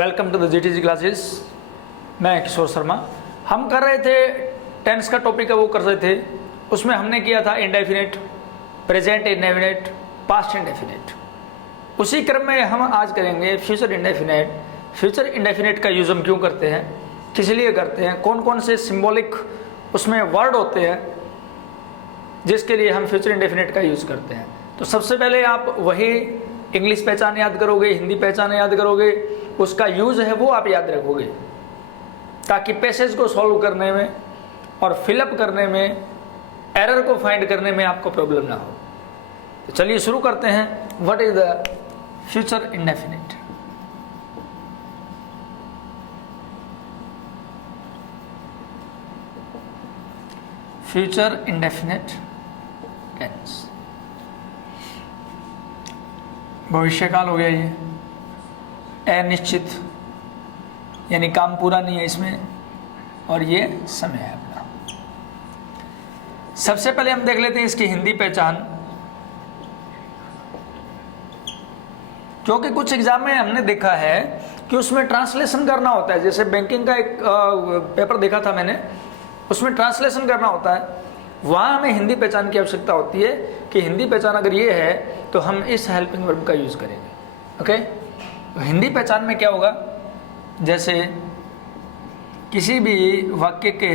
Welcome to the GTG classes. मैं किशोर शर्मा। हम कर रहे थे टेंस का टॉपिक है वो कर रहे थे। उसमें हमने किया था indefinite, present indefinite, past indefinite. उसी क्रम में हम आज करेंगे फ्यूचर इंडेफिनिट। फ्यूचर इंडेफिनिट का यूज़ हम क्यों करते हैं, किस लिए करते हैं, कौन कौन से सिंबॉलिक उसमें वर्ड होते हैं जिसके लिए हम फ्यूचर इंडेफिनिट का यूज़ करते हैं। तो सबसे पहले आप वही इंग्लिश पहचान याद करोगे, हिंदी पहचान याद करोगे, उसका यूज़ है वो आप याद रखोगे ताकि पैसेज को सॉल्व करने में और फिलअप करने में, एरर को फाइंड करने में आपको प्रॉब्लम ना हो। तो चलिए शुरू करते हैं। What is the future indefinite? Future indefinite tense, भविष्यकाल हो गया ये। अनिश्चित यानी काम पूरा नहीं है इसमें, और ये समय है अपना। सबसे पहले हम देख लेते हैं इसकी हिंदी पहचान, क्योंकि कुछ एग्जाम में हमने देखा है कि उसमें ट्रांसलेशन करना होता है। जैसे बैंकिंग का एक पेपर देखा था मैंने, उसमें ट्रांसलेशन करना होता है। वहाँ हमें हिंदी पहचान की आवश्यकता होती है कि हिंदी पहचान अगर ये है तो हम इस हेल्पिंग वर्ब का यूज़ करेंगे। ओके, तो हिंदी पहचान में क्या होगा, जैसे किसी भी वाक्य के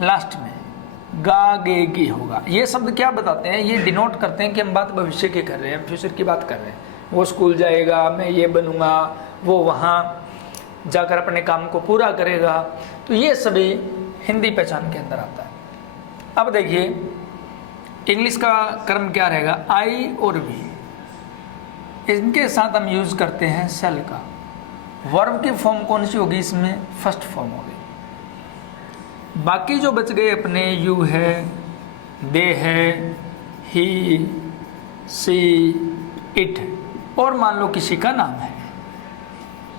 लास्ट में गा गे गी होगा। ये शब्द क्या बताते हैं, ये डिनोट करते हैं कि हम बात भविष्य की कर रहे हैं, फ्यूचर की बात कर रहे हैं। वो स्कूल जाएगा, मैं ये बनूंगा, वो वहाँ जाकर अपने काम को पूरा करेगा। तो ये सभी हिंदी पहचान के अंदर आता है। अब देखिए इंग्लिश का क्रम क्या रहेगा, आई और वी, इनके साथ हम यूज़ करते हैं सेल का। वर्ब की फॉर्म कौन सी होगी इसमें, फर्स्ट फॉर्म होगी। बाकी जो बच गए अपने यू है, दे है, ही, सी, इट और मान लो किसी का नाम है,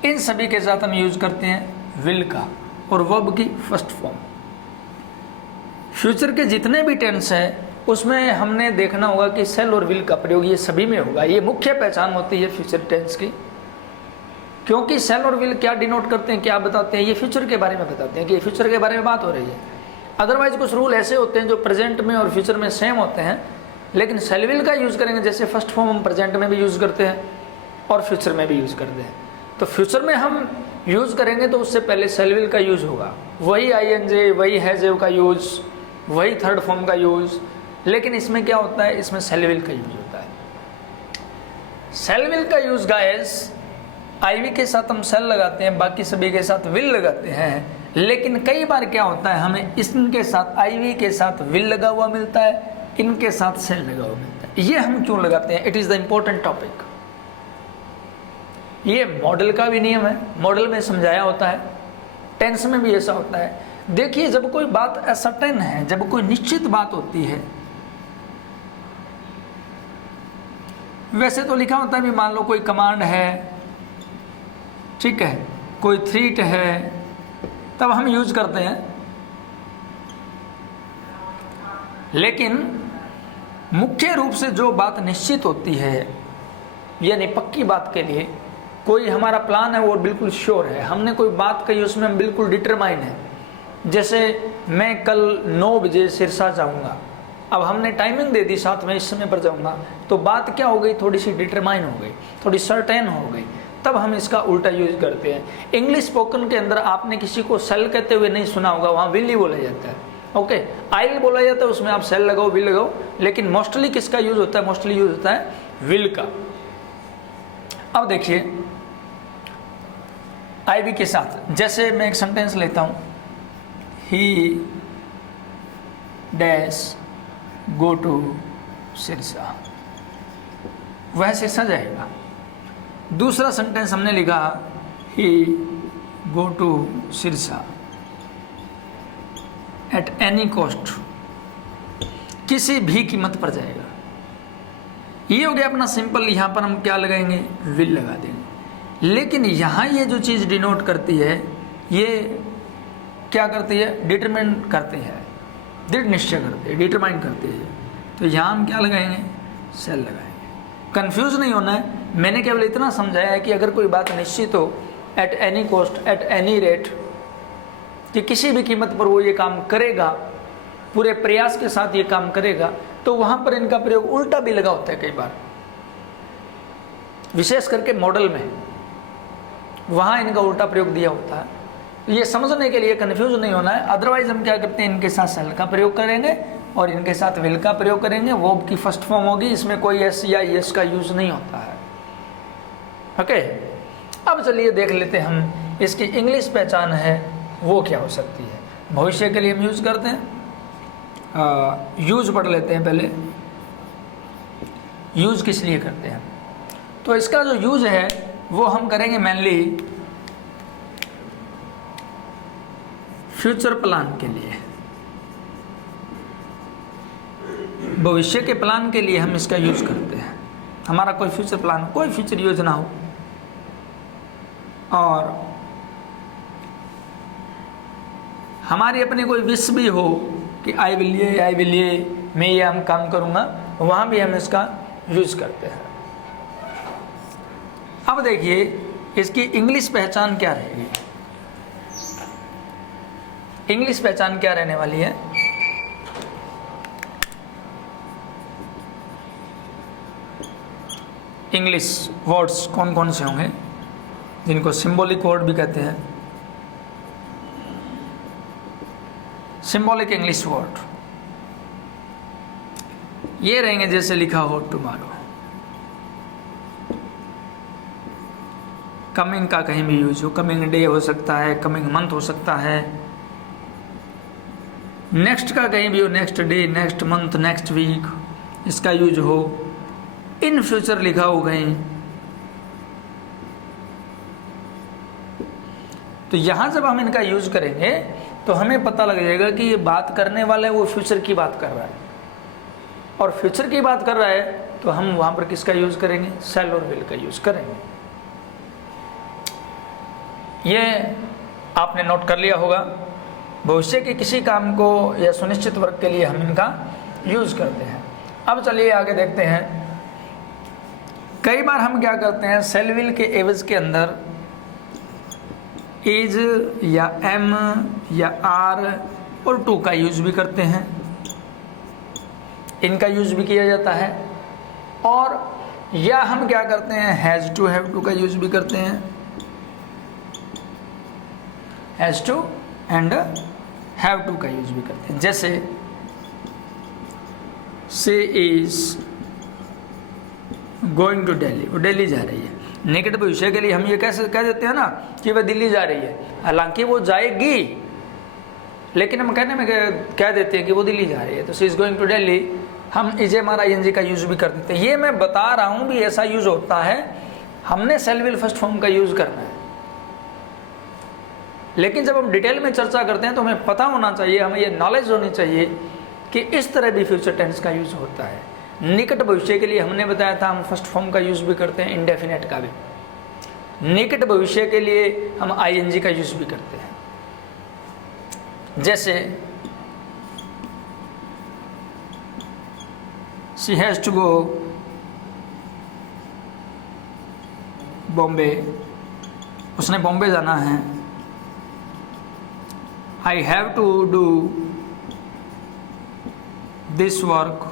इन सभी के साथ हम यूज़ करते हैं विल का और वर्ब की फर्स्ट फॉर्म। फ्यूचर के जितने भी टेंस है उसमें हमने देखना होगा कि सेल और विल का प्रयोग ये सभी में होगा। ये मुख्य पहचान होती है फ्यूचर टेंस की, क्योंकि सेल और विल क्या डिनोट करते हैं, क्या बताते हैं, ये फ्यूचर के बारे में बताते हैं कि फ्यूचर के बारे में बात हो रही है। अदरवाइज कुछ रूल ऐसे होते हैं जो प्रेजेंट में और फ्यूचर में सेम होते हैं, लेकिन सेल विल का यूज़ करेंगे। जैसे फर्स्ट फॉर्म हम प्रेजेंट में भी यूज़ करते हैं और फ्यूचर में भी यूज़ करते हैं। तो फ्यूचर में हम यूज़ करेंगे तो उससे पहले सेल विल का यूज़ होगा, वही INJ, वही हैज़ का यूज़, वही थर्ड फॉर्म का यूज़। लेकिन इसमें क्या होता है, इसमें सेल विल का यूज़ होता है। सेल विल का यूज़ गाइस, आईवी के साथ हम सेल लगाते हैं, बाकी सभी के साथ विल लगाते हैं। लेकिन कई बार क्या होता है, हमें इनके साथ आईवी के साथ विल लगा हुआ मिलता है, इनके साथ सेल लगा हुआ मिलता है। ये हम क्यों लगाते हैं, it is the important topic. ये मॉडल का भी नियम है, मॉडल में समझाया होता है, टेंस में भी ऐसा होता है। देखिए जब कोई बात असर्टेन है, जब कोई निश्चित बात होती है, वैसे तो लिखा होता है भी, मान लो कोई कमांड है, ठीक है, कोई थ्रीट है, तब हम यूज करते हैं। लेकिन मुख्य रूप से जो बात निश्चित होती है, यानी पक्की बात के लिए कोई हमारा प्लान है वो बिल्कुल श्योर है, हमने कोई बात कही उसमें हम बिल्कुल डिटरमाइन है। जैसे मैं कल 9 बजे सिरसा जाऊंगा, अब हमने टाइमिंग दे दी, साथ में इस समय पर जाऊंगा, तो बात क्या हो गई, थोड़ी सी डिटरमाइन हो गई, थोड़ी सर्टेन हो गई, तब हम इसका उल्टा यूज करते हैं। इंग्लिश स्पोकन के अंदर आपने किसी को सेल कहते हुए नहीं सुना होगा, वहाँ विल ही बोला जाता है। ओके, आइल बोला जाता है, उसमें आप सेल लगाओ, विल लगाओ, लेकिन मोस्टली किसका यूज होता है, मोस्टली यूज होता है विल का। अब देखिए आईवी के साथ, जैसे मैं एक सेंटेंस लेता हूँ, he dash go to Sirsa, वह सिरसा जाएगा। दूसरा सेंटेंस हमने लिखा, he go to Sirsa at any cost, किसी भी कीमत पर जाएगा। ये हो गया अपना सिंपल। यहाँ पर हम क्या लगाएंगे, विल लगा देंगे। लेकिन यहाँ ये जो चीज़ डिनोट करती है, ये क्या करती है, डिटरमाइन करते हैं, दृढ़ निश्चय करते हैं, डिटरमाइन करते हैं। तो यहाँ हम क्या लगाएंगे, सेल लगाएंगे। कंफ्यूज नहीं होना है, मैंने केवल इतना समझाया है कि अगर कोई बात निश्चित हो eight any cost, at any rate, कि किसी भी कीमत पर वो ये काम करेगा, पूरे प्रयास के साथ ये काम करेगा, तो वहां पर इनका प्रयोग उल्टा भी लगा होता है कई बार, विशेष करके मॉडल में वहां इनका उल्टा प्रयोग दिया होता है। तो ये समझने के लिए कंफ्यूज नहीं होना है। अदरवाइज हम क्या करते हैं, इनके साथ सेल का प्रयोग करेंगे और इनके साथ विल का प्रयोग करेंगे, वो की फर्स्ट फॉर्म होगी, इसमें कोई एस या एस का यूज नहीं होता है। ओके, अब चलिए देख लेते हैं हम इसकी इंग्लिश पहचान है वो क्या हो सकती है। भविष्य के लिए हम यूज करते हैं, यूज पढ़ लेते हैं पहले। यूज किस लिए करते हैं, तो इसका जो यूज है वो हम करेंगे मेनली फ्यूचर प्लान के लिए, भविष्य के प्लान के लिए हम इसका यूज करते हैं। हमारा कोई फ्यूचर प्लान, कोई फ्यूचर योजना हो और हमारी अपनी कोई विश भी हो कि आई विल ये मैं ये हम काम करूंगा, वहां भी हम इसका यूज करते हैं। अब देखिए इसकी इंग्लिश पहचान क्या रहेगी। इंग्लिश पहचान क्या रहने वाली है, इंग्लिश वर्ड्स कौन कौन से होंगे, जिनको सिंबॉलिक वर्ड भी कहते हैं, सिंबॉलिक इंग्लिश वर्ड ये रहेंगे, जैसे लिखा हो टुमारो, कमिंग का कहीं भी यूज हो, कमिंग डे हो सकता है, कमिंग मंथ हो सकता है, नेक्स्ट का कहीं भी हो, next day, next month, next week इसका यूज हो, इन फ्यूचर लिखा हो कहीं। तो यहां जब हम इनका यूज करेंगे तो हमें पता लग जाएगा कि ये बात करने वाला है वो फ्यूचर की बात कर रहा है, और फ्यूचर की बात कर रहा है तो हम वहां पर किसका यूज करेंगे, शैल और विल का यूज करेंगे। ये आपने नोट कर लिया होगा। भविष्य के किसी काम को या सुनिश्चित वर्ग के लिए हम इनका यूज करते हैं। अब चलिए आगे देखते हैं। कई बार हम क्या करते हैं, शैल विल के एवज के अंदर इज या एम या आर और टू का यूज भी करते हैं, इनका यूज भी किया जाता है। और या हम क्या करते हैं, हैज टू हैव टू का यूज भी करते हैं, has to and have to का यूज भी करते हैं। जैसे से इज गोइंग टू दिल्ली, वो दिल्ली जा रही है। निकट भविष्य के लिए हम ये कैसे कह देते हैं ना कि वह दिल्ली जा रही है, हालांकि वो जाएगी, लेकिन हम कहने में कह देते हैं कि वो दिल्ली जा रही है। तो she is going to Delhi, हम is am are I N G का यूज भी कर देते हैं। ये मैं बता रहा हूं भी ऐसा यूज होता है, हमने शैल विल फर्स्ट फॉर्म का यूज करना है। लेकिन जब हम डिटेल में चर्चा करते हैं तो हमें पता होना चाहिए, हमें ये नॉलेज होनी चाहिए कि इस तरह भी फ्यूचर टेंस का यूज होता है। निकट भविष्य के लिए हमने बताया था हम फर्स्ट फॉर्म का यूज भी करते हैं, इंडेफिनेट का भी। निकट भविष्य के लिए हम आईएनजी का यूज भी करते हैं। जैसे she has to go Bombay, उसने बॉम्बे जाना है। I have to do this work,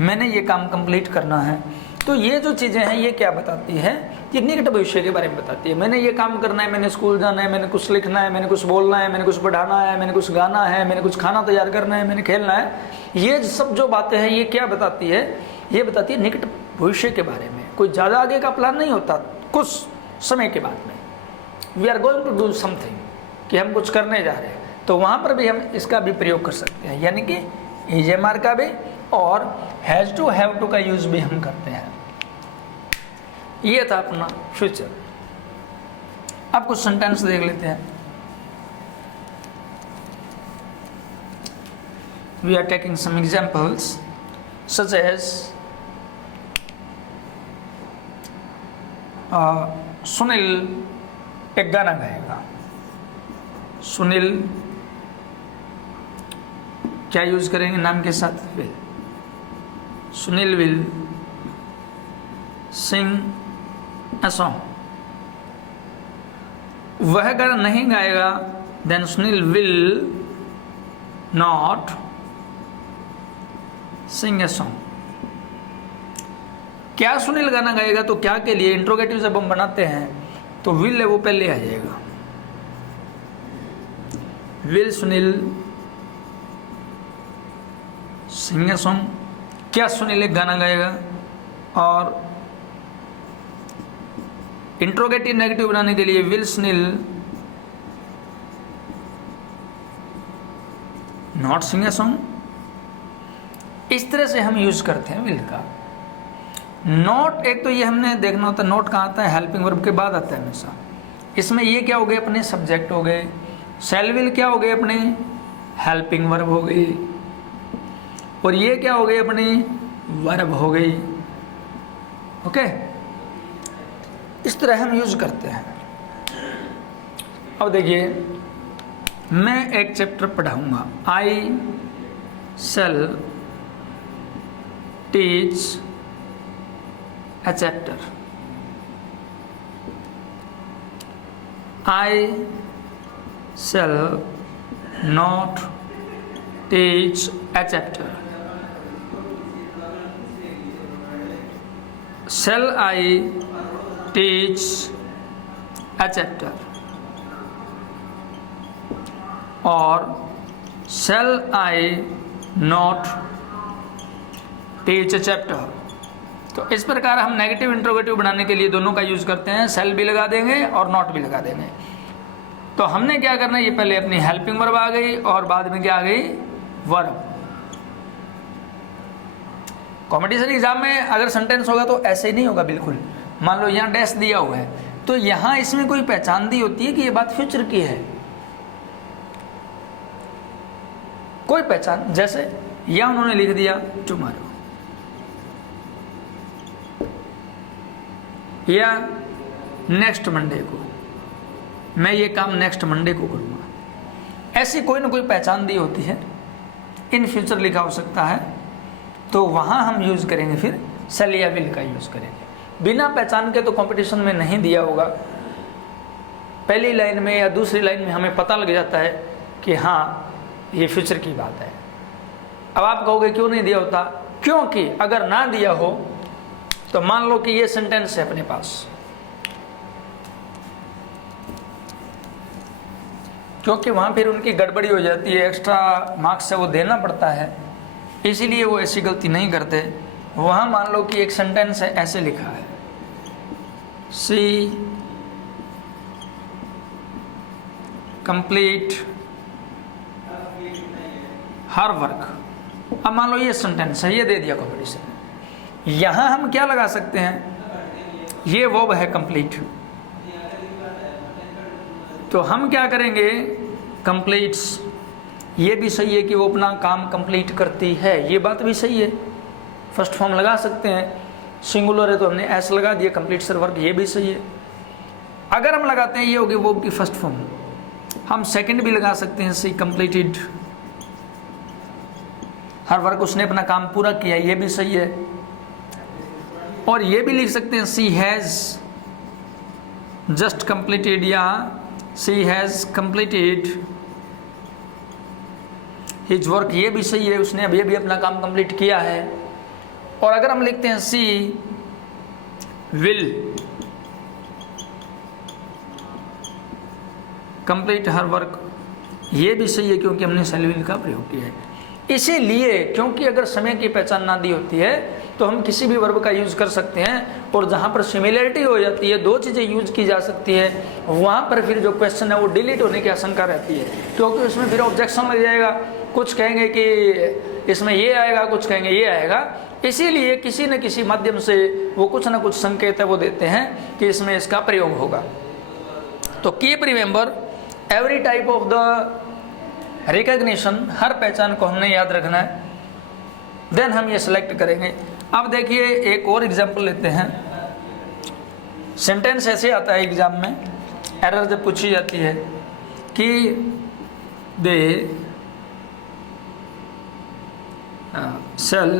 मैंने ये काम कंप्लीट करना है। तो ये जो चीज़ें हैं ये क्या बताती है, ये निकट भविष्य के बारे में बताती है। मैंने ये काम करना है, मैंने स्कूल जाना है, मैंने कुछ लिखना है, मैंने कुछ बोलना है, मैंने कुछ पढ़ाना है, मैंने कुछ गाना है, मैंने कुछ खाना तैयार करना है, मैंने खेलना है। ये सब जो बातें हैं ये क्या बताती है, ये बताती है निकट भविष्य के बारे में। कोई ज़्यादा आगे का प्लान नहीं होता, कुछ समय के बाद में we are going to do something, कि हम कुछ करने जा रहे हैं। तो वहाँ पर भी हम इसका भी प्रयोग कर सकते हैं, यानी कि इज एम आर का भी और हैज टू हैव टू का यूज भी हम करते हैं। ये था अपना फ्यूचर। अब कुछ सेंटेंस देख लेते हैं। We are taking some examples such as Sunil एक गाना गाएगा। सुनील क्या यूज करेंगे नाम के साथ, will. Sunil will sing a song. वह गाना नहीं गाएगा, then Sunil will not sing a song. क्या सुनील गाना गाएगा, तो क्या के लिए इंट्रोगेटिव जब हम बनाते हैं तो विल है वो पहले आ जाएगा। Will Sunil sing a song, क्या सुनील एक गाना गाएगा। और इंट्रोगेटिव नेगेटिव बनाने के लिए will Sunil not sing a song. इस तरह से हम यूज करते हैं विल का। नॉट, एक तो ये हमने देखना होता है नॉट कहाँ आता है, हेल्पिंग वर्ब के बाद आता है हमेशा। इसमें ये क्या हो गए अपने सब्जेक्ट हो गए, शैल विल क्या हो गए अपने हेल्पिंग वर्ब हो गई, और ये क्या हो गई अपनी वर्ब हो गई। ओके, इस तरह हम यूज करते हैं। अब देखिए, मैं एक चैप्टर पढ़ाऊंगा, आई शैल teach a chapter. I shall not teach a chapter. Shall I teach a chapter? Or shall I not teach a chapter? तो इस प्रकार हम नेगेटिव इंट्रोगेटिव बनाने के लिए दोनों का यूज करते हैं, सेल भी लगा देंगे और नॉट भी लगा देंगे। तो हमने क्या करना है, ये पहले अपनी हेल्पिंग वर्ब आ गई और बाद में क्या आ गई, वर्ब। कॉम्पिटिशन एग्जाम में अगर सेंटेंस होगा तो ऐसे ही नहीं होगा बिल्कुल। मान लो यहाँ डैश दिया हुआ है, तो यहाँ इसमें कोई पहचान दी होती है कि ये बात फ्यूचर की है, कोई पहचान। जैसे या उन्होंने लिख दिया टुमारो, या नेक्स्ट मंडे को, मैं ये काम नेक्स्ट मंडे को करूँगा। ऐसी कोई ना कोई पहचान दी होती है, इन फ्यूचर लिखा हो सकता है, तो वहाँ हम यूज़ करेंगे फिर शैल या विल का यूज़ करेंगे। बिना पहचान के तो कंपटीशन में नहीं दिया होगा, पहली लाइन में या दूसरी लाइन में हमें पता लग जाता है कि हाँ ये फ्यूचर की बात है। अब आप कहोगे क्यों नहीं दिया होता, क्योंकि अगर ना दिया हो तो मान लो कि ये सेंटेंस है अपने पास, क्योंकि वहां फिर उनकी गड़बड़ी हो जाती है, एक्स्ट्रा मार्क्स से वो देना पड़ता है, इसीलिए वो ऐसी गलती नहीं करते। वहां मान लो कि एक सेंटेंस है, ऐसे लिखा है, सी कंप्लीट हर वर्क। अब मान लो ये सेंटेंस है, ये दे दिया कॉम्पिटिशन। यहां हम क्या लगा सकते हैं, ये वर्ब है कंप्लीट, तो हम क्या करेंगे, कंप्लीट्स। ये भी सही है कि वो अपना काम कंप्लीट करती है, ये बात भी सही है, फर्स्ट फॉर्म लगा सकते हैं। सिंगुलर है तो हमने एस लगा दिया, कंप्लीट हर वर्क, ये भी सही है। अगर हम लगाते हैं ये होगी वर्ब की फर्स्ट फॉर्म, हम सेकंड भी लगा सकते हैं, सी कंप्लीटेड हर वर्क, उसने अपना काम पूरा किया, ये भी सही है। और ये भी लिख सकते हैं, सी हैज जस्ट कंप्लीटेड, या सी हैज कंप्लीटेड हिज वर्क, ये भी सही है, उसने अभी अभी अपना काम कंप्लीट किया है। और अगर हम लिखते हैं सी विल कंप्लीट हर वर्क, ये भी सही है क्योंकि हमने शैल विल का प्रयोग किया है। इसीलिए क्योंकि अगर समय की पहचान ना दी होती है तो हम किसी भी वर्ब का यूज कर सकते हैं, और जहां पर सिमिलरिटी हो जाती है, दो चीजें यूज की जा सकती है, वहां पर फिर जो क्वेश्चन है वो डिलीट होने की आशंका रहती है, क्योंकि उसमें फिर ऑब्जेक्शन लग जाएगा, कुछ कहेंगे कि इसमें ये आएगा, कुछ कहेंगे ये आएगा। इसीलिए किसी न किसी माध्यम से वो कुछ ना कुछ संकेत है वो देते हैं कि इसमें इसका प्रयोग होगा। तो keep remember every type of the recognition, हर पहचान को हमने याद रखना है, देन हम ये सिलेक्ट करेंगे। अब देखिए एक और एग्जांपल लेते हैं। सेंटेंस ऐसे आता है एग्जाम में, एरर जब पूछी जाती है कि दे shall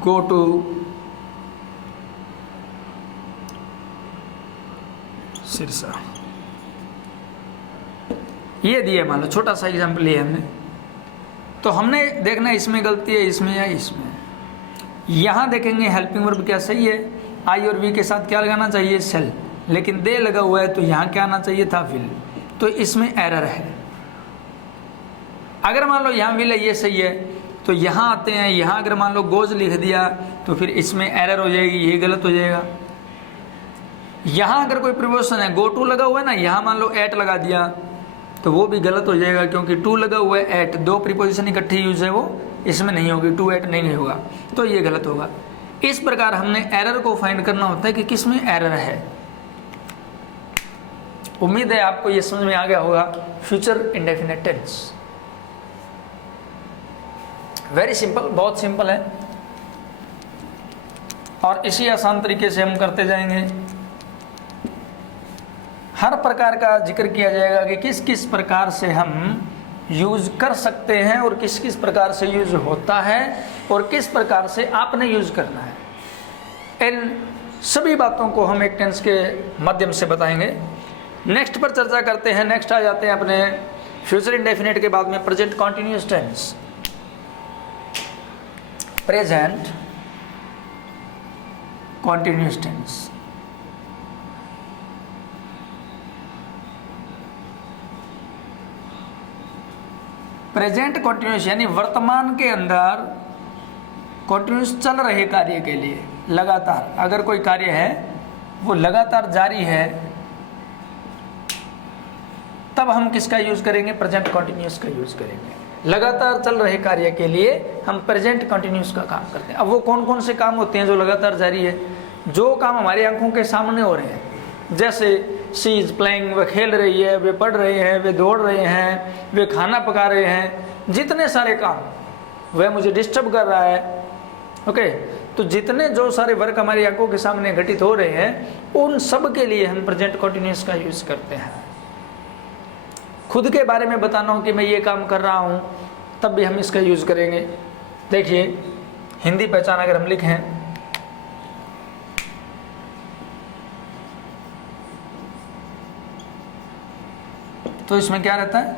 go to सिरसा, ये दिया मान लो, छोटा सा एग्जाम्पल लिया हमने। तो हमने देखना इसमें गलती है, इसमें या इसमें। यहाँ देखेंगे हेल्पिंग वर्ब क्या सही है, आई और वी के साथ क्या लगाना चाहिए, सेल, लेकिन दे लगा हुआ है तो यहाँ क्या आना चाहिए था, विल। तो इसमें एरर है। अगर मान लो यहाँ विल है, ये सही है, तो यहाँ आते हैं, यहाँ अगर मान लो गोज लिख दिया तो फिर इसमें एरर हो जाएगी, ये गलत हो जाएगा। यहाँ अगर कोई प्रीपोजिशन है, गो टू लगा हुआ है ना, यहाँ मान लो एट लगा दिया तो वो भी गलत हो जाएगा, क्योंकि टू लगा हुआ है, एट, दो प्रीपोजिशन इकट्ठी यूज है, वो इसमें नहीं होगी, टू एट नहीं होगा, तो ये गलत होगा। इस प्रकार हमने एरर को फाइंड करना होता है कि किस में एरर है। उम्मीद है आपको ये समझ में आ गया होगा। Future indefinite tense very simple, बहुत सिंपल है, और इसी आसान तरीके से हम करते जाएंगे। हर प्रकार का जिक्र किया जाएगा कि किस किस प्रकार से हम यूज कर सकते हैं और किस किस प्रकार से यूज होता है और किस प्रकार से आपने यूज करना है। इन सभी बातों को हम एक टेंस के माध्यम से बताएंगे। नेक्स्ट पर चर्चा करते हैं। नेक्स्ट आ जाते हैं अपने फ्यूचर इंडेफिनिट के बाद में present continuous tense. Present continuous tense, present continuous यानी वर्तमान के अंदर कॉन्टिन्यूस चल रहे कार्य के लिए, लगातार अगर कोई कार्य है वो लगातार जारी है, तब हम किसका यूज करेंगे, प्रेजेंट कॉन्टिन्यूस का यूज करेंगे। लगातार चल रहे कार्य के लिए हम प्रेजेंट कॉन्टिन्यूस का काम करते हैं। अब वो कौन कौन से काम होते हैं जो लगातार जारी है, जो काम हमारी आंखों के सामने हो रहे हैं, जैसे शी इज प्लेइंग, वे खेल रही है, वे पढ़ रहे हैं, वे दौड़ रहे हैं, वे खाना पका रहे हैं, जितने सारे काम, वह मुझे डिस्टर्ब कर रहा है। ओके, तो जितने जो सारे वर्क हमारी आंखों के सामने घटित हो रहे हैं, उन सब के लिए हम प्रेजेंट कॉन्टिन्यूस का यूज करते हैं। खुद के बारे में बताना हो कि मैं ये काम कर रहा हूँ, तब भी हम इसका यूज करेंगे। देखिए हिंदी पहचान अगर हम लिखें, तो इसमें क्या रहता है,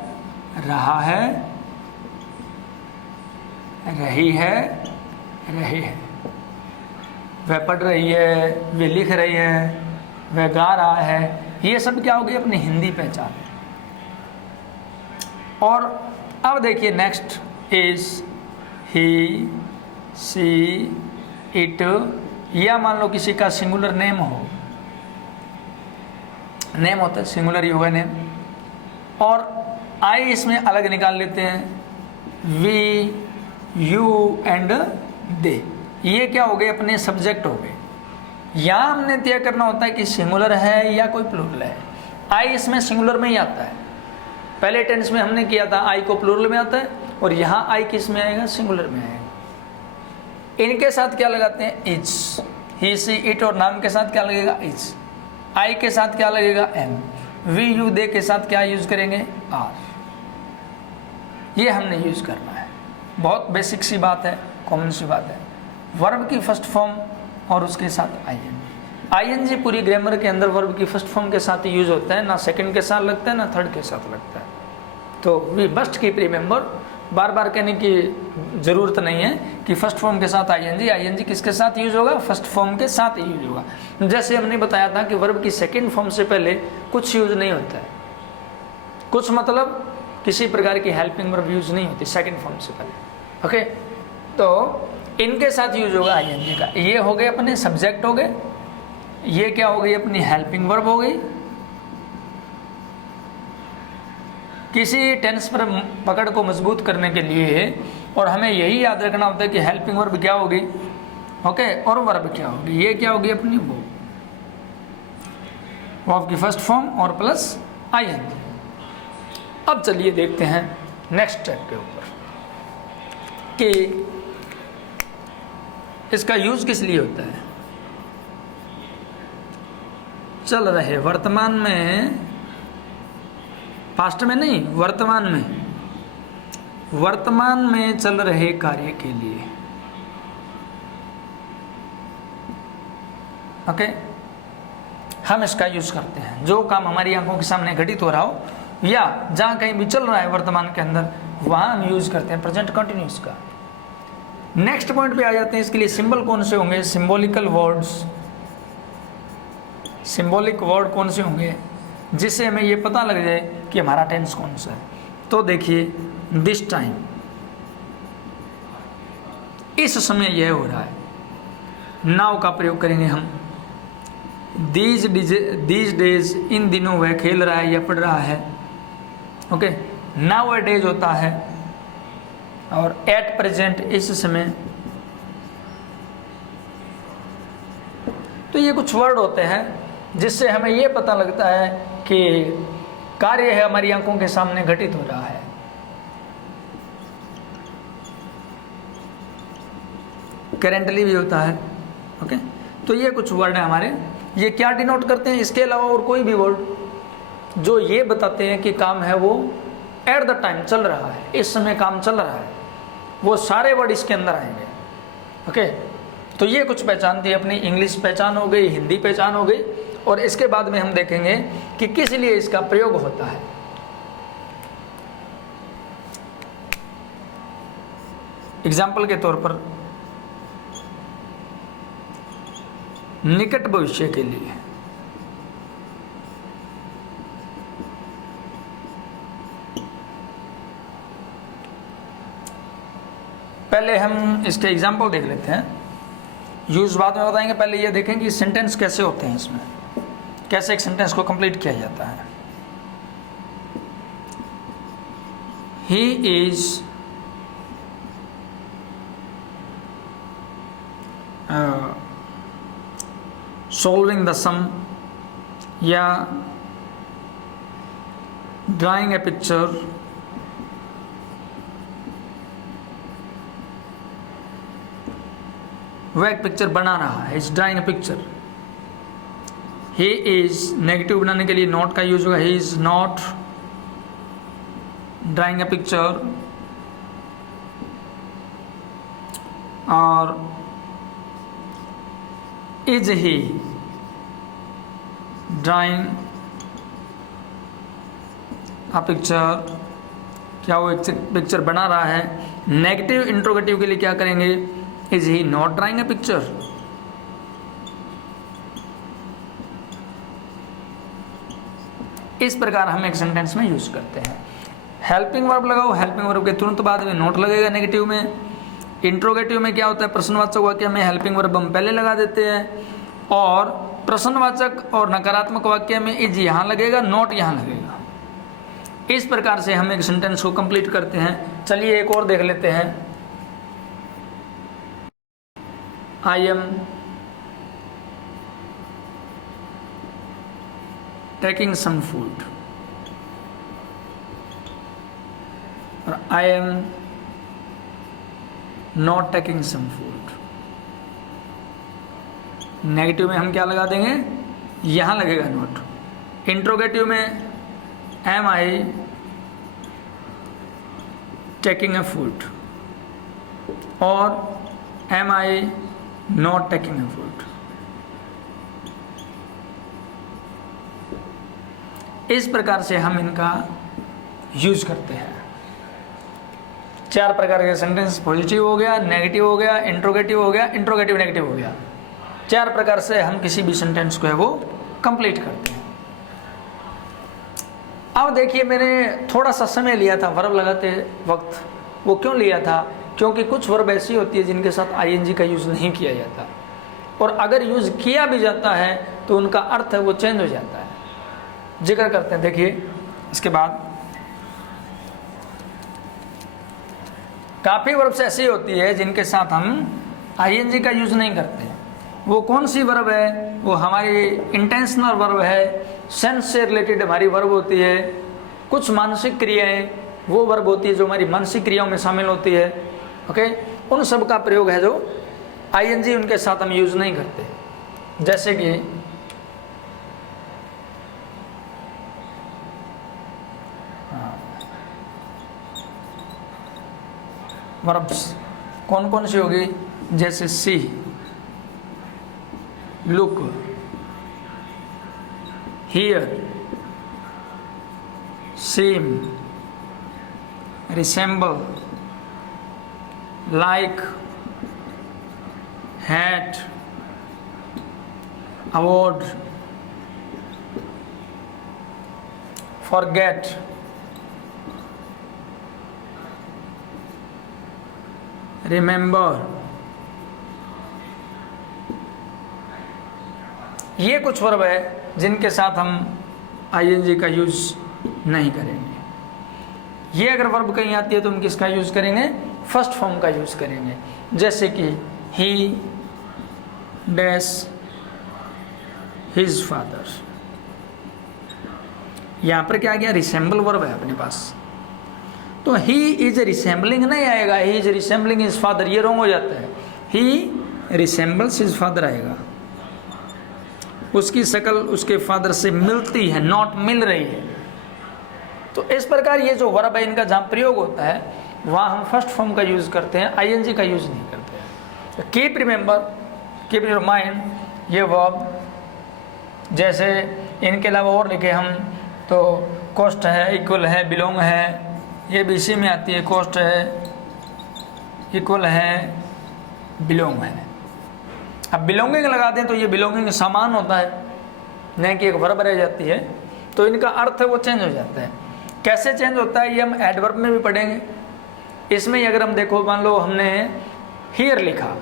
रहा है, रही है, रहे हैं। वह पढ़ रही है, वे लिख रही है, वह गा रहा है, ये सब क्या हो गई अपनी हिंदी पहचान। और अब देखिए next is, he, she, it, या मान लो किसी का सिंगुलर नेम हो, नेम होता है सिंगुलर ही होगा नेम, और आई इसमें अलग निकाल लेते हैं, वी, यू एंड दे, ये क्या हो गए अपने सब्जेक्ट हो गए। यहाँ हमने तय करना होता है कि सिंगुलर है या कोई प्लूरल है। आई इसमें सिंगुलर में ही आता है, पहले टेंस में हमने किया था आई को प्लूरल में आता है, और यहाँ आई किस में आएगा, सिंगुलर में आएगा। इनके साथ क्या लगाते हैं, इज, ही, सी, इट, और नाम के साथ क्या लगेगा, इज। आई के साथ क्या लगेगा, एम। वी, यू, दे के साथ क्या यूज करेंगे, आर। ये हमने यूज करना है। बहुत बेसिक सी बात है, कॉमन सी बात है। वर्ब की फर्स्ट फॉर्म और उसके साथ आईएनजी। आईएनजी पूरी ग्रामर के अंदर वर्ब की फर्स्ट फॉर्म के साथ यूज होता है, ना सेकंड के साथ लगता है ना थर्ड के साथ लगता है। तो वी मस्ट कीप रिमेंबर, बार बार कहने की जरूरत नहीं है कि फर्स्ट फॉर्म के साथ आईएनजी। आईएनजी किसके साथ यूज होगा, फर्स्ट फॉर्म के साथ ही यूज होगा। जैसे हमने बताया था कि वर्ब की सेकंड फॉर्म से पहले कुछ यूज नहीं होता है, कुछ मतलब किसी प्रकार की हेल्पिंग वर्ब यूज नहीं होती सेकंड फॉर्म से पहले। ओके, तो इनके साथ यूज होगा आईएनजी का। ये हो गए अपने सब्जेक्ट हो गए, ये क्या हो गई अपनी हेल्पिंग वर्ब हो गई। किसी टेंस पर पकड़ को मजबूत करने के लिए, और हमें यही याद रखना होता है कि हेल्पिंग वर्ब क्या होगी, ओके, और वर्ब क्या होगी। ये क्या होगी अपनी वो वर्ब की फर्स्ट फॉर्म और प्लस आईएनजी। अब चलिए देखते हैं नेक्स्ट स्टेप के ऊपर कि इसका यूज किस लिए होता है। चल रहे, वर्तमान में, पास्ट में नहीं, वर्तमान में, वर्तमान में चल रहे कार्य के लिए। ओके, हम इसका यूज करते हैं। जो काम हमारी आंखों के सामने घटित हो रहा हो या जहां कहीं भी चल रहा है वर्तमान के अंदर, वहां हम यूज करते हैं प्रेजेंट कंटिन्यूस का। नेक्स्ट पॉइंट पे आ जाते हैं, इसके लिए सिंबल कौन से होंगे, सिंबॉलिकल वर्ड्स। सिंबॉलिक वर्ड कौन से होंगे जिससे हमें ये पता लग जाए कि हमारा टेंस कौन सा है। तो देखिए, दिस टाइम, इस समय यह हो रहा है। नाउ का प्रयोग करेंगे हम। दीज डेज, इन दिनों वह खेल रहा है या पढ़ रहा है। ओके, नाउ ए डेज होता है, और एट प्रेजेंट, इस समय। तो ये कुछ वर्ड होते हैं जिससे हमें ये पता लगता है कि कार्य है हमारी आंखों के सामने घटित हो रहा है। करेंटली भी होता है। ओके, तो ये कुछ वर्ड है हमारे, ये क्या डिनोट करते हैं। इसके अलावा और कोई भी वर्ड जो ये बताते हैं कि काम है वो एट द टाइम चल रहा है, इस समय काम चल रहा है, वो सारे वर्ड इसके अंदर आएंगे। ओके, तो ये कुछ पहचान थी अपनी। इंग्लिश पहचान हो गई, हिंदी पहचान हो गई, और इसके बाद में हम देखेंगे कि किस लिए इसका प्रयोग होता है। एग्जाम्पल के तौर पर निकट भविष्य के लिए, पहले हम इसके एग्जाम्पल देख लेते हैं, यूज बाद में बताएंगे। पहले ये देखें कि सेंटेंस कैसे होते हैं, इसमें कैसे एक सेंटेंस को कंप्लीट किया जाता है। He is solving the sum, या drawing a picture, वह एक पिक्चर बना रहा है, is drawing a picture. He is, negative बनाने के लिए नॉट का यूज होगा, he is not drawing a picture. और is he drawing a picture, क्या वो एक पिक्चर बना रहा है। नेगेटिव इंट्रोगेटिव के लिए क्या करेंगे, is he not drawing a picture. इस प्रकार हम एक सेंटेंस में यूज करते हैं। हेल्पिंग वर्ब लगाओ, हेल्पिंग वर्ब के तुरंत बाद में नॉट लगेगा नेगेटिव में। इंट्रोगेटिव में क्या होता है, प्रश्नवाचक वाक्य में हेल्पिंग वर्ब हम पहले लगा देते हैं, और प्रश्नवाचक और नकारात्मक वाक्य में इज यहाँ लगेगा, नॉट यहाँ लगेगा। इस प्रकार से हम एक सेंटेंस को कंप्लीट करते हैं। चलिए एक और देख लेते हैं। I am taking some food, और I am not taking some food. Negative में हम क्या लगा देंगे, यहां लगेगा नॉट। इंट्रोगेटिव में am I taking a food, और am I not taking a food. इस प्रकार से हम इनका यूज करते हैं। 4 प्रकार के सेंटेंस, पॉजिटिव हो गया, नेगेटिव हो गया, इंट्रोगेटिव हो गया, इंट्रोगेटिव नेगेटिव हो गया। 4 प्रकार से हम किसी भी सेंटेंस को है वो कंप्लीट करते हैं। अब देखिए, मैंने थोड़ा सा समय लिया था वर्ब लगाते वक्त। वो क्यों लिया था, क्योंकि कुछ वर्ब ऐसी होती है जिनके साथ आईएनजी का यूज नहीं किया जाता, और अगर यूज किया भी जाता है तो उनका अर्थ है वो चेंज हो जाता है। जिक्र करते हैं, देखिए इसके बाद काफ़ी वर्ब्स ऐसी होती है जिनके साथ हम आईएनजी का यूज नहीं करते। वो कौन सी वर्ब है, वो हमारी इंटेंशनल वर्ब है, सेंस से रिलेटेड हमारी वर्ब होती है। कुछ मानसिक क्रियाएं वो वर्ब होती है जो हमारी मानसिक क्रियाओं में शामिल होती है। ओके, उन सब का प्रयोग है जो आईएनजी उनके साथ हम यूज नहीं करते। जैसे कि वर्ब्स कौन कौन सी होगी, जैसे सी, look, hear, seem, resemble, like, hate, avoid, forget, remember, ये कुछ वर्ब है जिनके साथ हम आईएनजी का यूज नहीं करेंगे। ये अगर वर्ब कहीं आती है तो हम किसका यूज करेंगे? फर्स्ट फॉर्म का यूज करेंगे। जैसे कि ही डैश हिज फादर, यहां पर क्या गया? रिसेंबल वर्ब है अपने पास, तो ही इज रिसेंबलिंग नहीं आएगा, he is resembling his father, ये रॉन्ग हो जाता है। ही रिसेंबल्स हिज फादर आएगा, उसकी शक्ल उसके फादर से मिलती है, नॉट मिल रही है। तो इस प्रकार ये जो वर्ब है इनका जहां प्रयोग होता है वहां हम फर्स्ट फॉर्म का यूज करते हैं, आईएनजी का यूज नहीं करते हैं। तो keep remember, keep your mind, ये वर्ब जैसे इनके अलावा और लिखे हम तो कोस्ट है, इक्वल है, बिलोंग है, ये भी इसी में आती है। कोस्ट है, इक्वल है, बिलोंग है। अब बिलोंगिंग लगा दें तो ये बिलोंगिंग समान होता है, नहीं कि एक वर्ब रह जाती है, तो इनका अर्थ है वो चेंज हो जाता है। कैसे चेंज होता है ये हम एडवर्ब में भी पढ़ेंगे। इसमें अगर हम देखो, मान लो हमने हियर लिखा,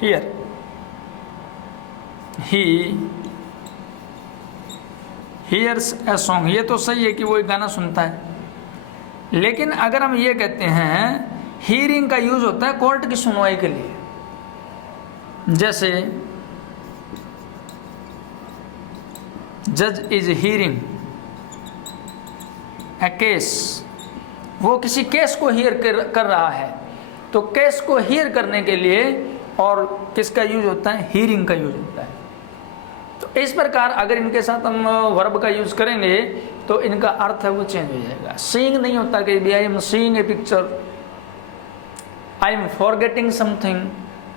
here, he hears a song, ये तो सही है कि वो एक गाना सुनता है, लेकिन अगर हम ये कहते हैं, हियरिंग का यूज होता है कोर्ट की सुनवाई के लिए। जैसे जज इज हियरिंग ए केस, वो किसी केस को हियर कर रहा है, तो केस को हियर करने के लिए और किसका यूज होता है? हियरिंग का यूज होता है। तो इस प्रकार अगर इनके साथ हम वर्ब का यूज करेंगे तो इनका अर्थ है वो चेंज हो जाएगा। सीइंग नहीं होता कि I am seeing a picture, I am forgetting something,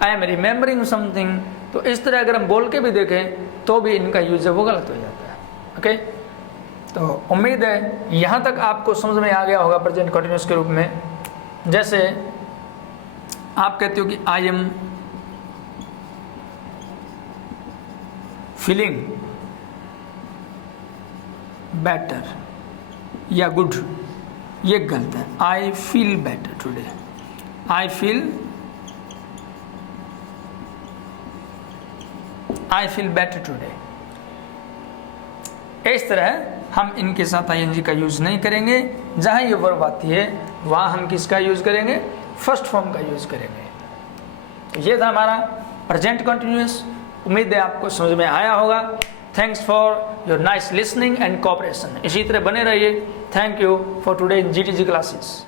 I am remembering something. तो इस तरह अगर हम बोल के भी देखें तो भी इनका यूज है वो गलत हो जाता है। ओके, तो उम्मीद है यहाँ तक आपको समझ में आ गया होगा प्रेजेंट कंटिन्यूअस के रूप में। जैसे आप कहते हो कि आई एम फीलिंग बेटर या गुड, ये गलत है। I feel better today, I feel better today. इस तरह हम इनके साथ आईएनजी का यूज नहीं करेंगे। जहां ये वर्ब आती है वहां हम किसका यूज करेंगे? फर्स्ट फॉर्म का यूज करेंगे। तो ये था हमारा प्रेजेंट कंटिन्यूअस। उम्मीद है आपको समझ में आया होगा। Thanks for your nice listening and cooperation. इसी तरह बने रहिए। Thank you for today in GTG classes.